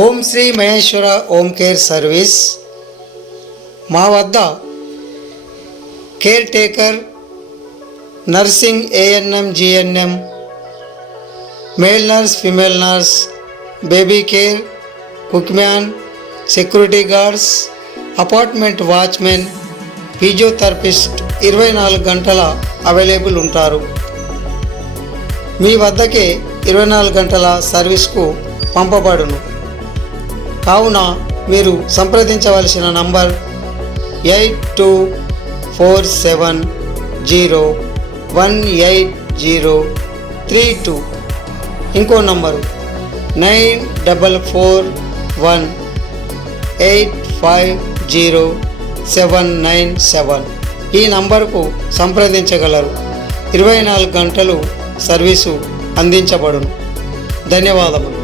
ఓం Sri Maheshwara home care service. మా వద్ద caretaker, nursing, ANM, GNM, male nurse, female nurse, baby care, cook man, security guards, apartment watchmen, physiotherapist 24 గంటల available ఉంటారు. మీ వద్దకే 24 గంటల సర్వీస్కు పంపబడును. కావున మీరు సంప్రదించవలసిన నంబర్ 8247018032. ఇంకో నంబరు 9441850797. ఈ నంబరుకు సంప్రదించగలరు. 24 గంటలు సర్వీసు అందించబడును. ధన్యవాదములు.